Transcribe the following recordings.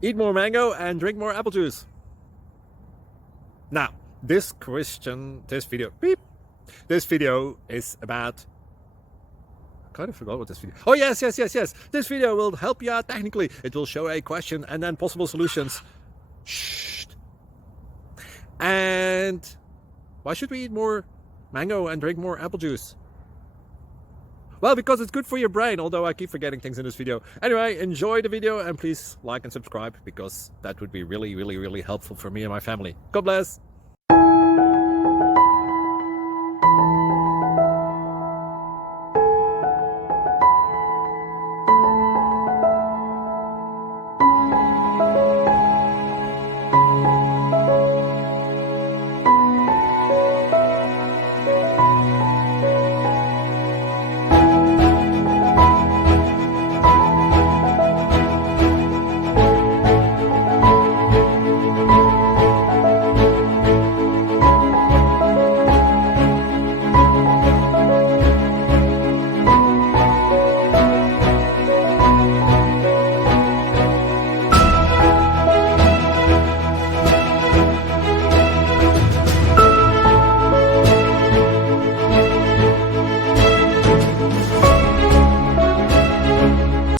Eat more mango and drink more apple juice. Now, this video is about, I kind of forgot what this video. Oh, yes. This video will help you out technically. It will show a question and then possible solutions. Shh. And why should we eat more mango and drink more apple juice? Well, because it's good for your brain, although I keep forgetting things in this video. Anyway, enjoy the video and please like and subscribe, because that would be really helpful for me and my family. God bless.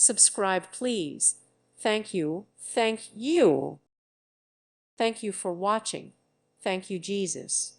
Subscribe, please. Thank you. Thank you. Thank you for watching. Thank you, Jesus.